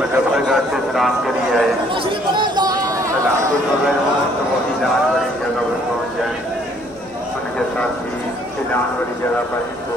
मुजफ्फरगढ़ से सलाम के लिए आए, सलाम को सुन रहे हो तो वो ऐलान वाली जगह पर पहुँच जाए, उनके साथ भी ऐलान वाली जगह पर ही तो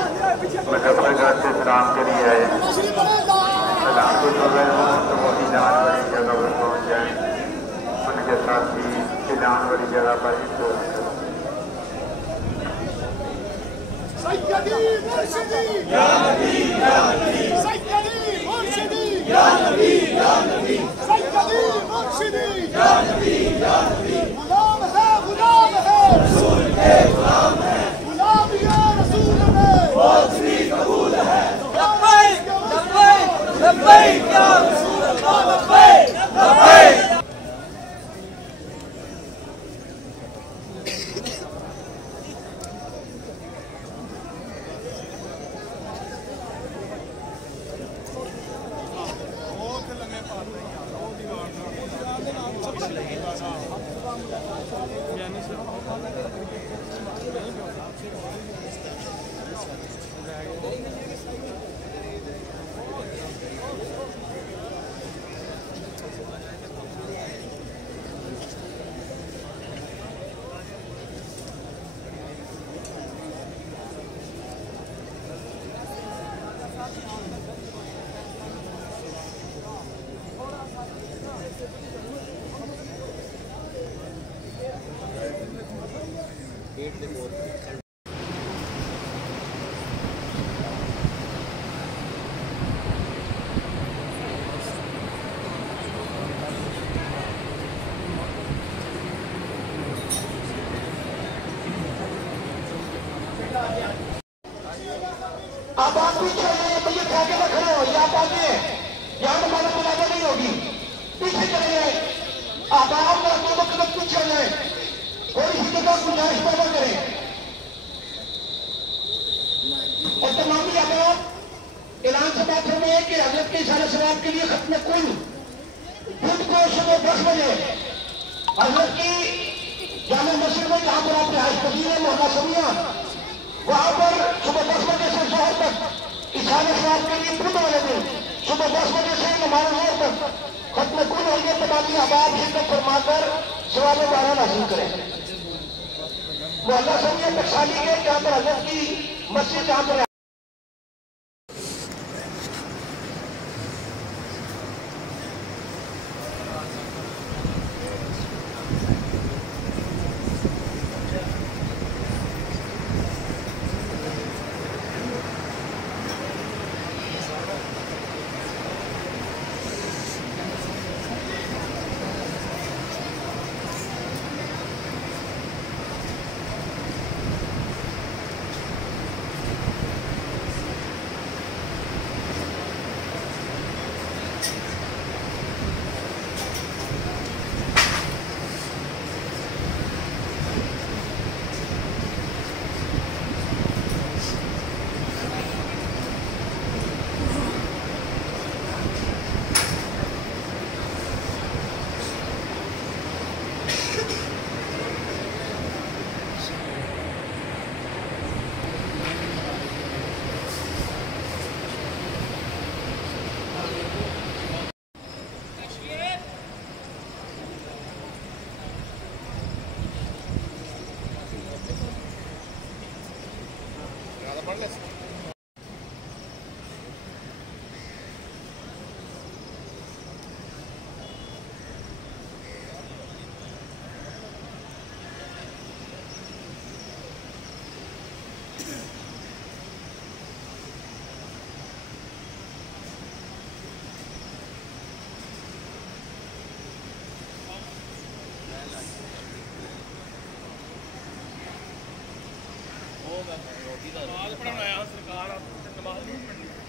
मुजफ्फरगढ़ से सलाम के लिए आए, सलाम को सुन रहे हो तो वो ऐलान वाली जगह पर पहुँच जाए, उनके साथ भी ऐलान वाली जगह पर ही तो अब आप पीछे मुझे ठेके में खड़े हो, आप आगे यहाँ हमारे मुलाजा नहीं होगी, पीछे चले जाए। अब आप दो वक्त पीछे हो जाए, कोई सी जगह गुंजाइश पैदा करें। और तमामी अब ऐलान से बात में है कि हजरत के सारे सवाब के लिए खत्म कुल खुद को सुबह 10 बजे हजरत की जामा मस्जिद में जहां पर आपने हाजपति है मोहल्ला समिया, वहां पर सुबह 10 बजे से जोहर तक इशारे सवाब के लिए खुद वाले दिन सुबह 10 बजे से नमाज जोहर तक खत्म कुल होंगे। तमामी आबाद शिरकत फरमाकर सवाब बारह हासिल करें। मोहल्ला समिया टकसाली के जहां पर हजरत की मस्जिद जहां पर नमाज पढ़ाना सरकार नमाज नहीं पढ़नी।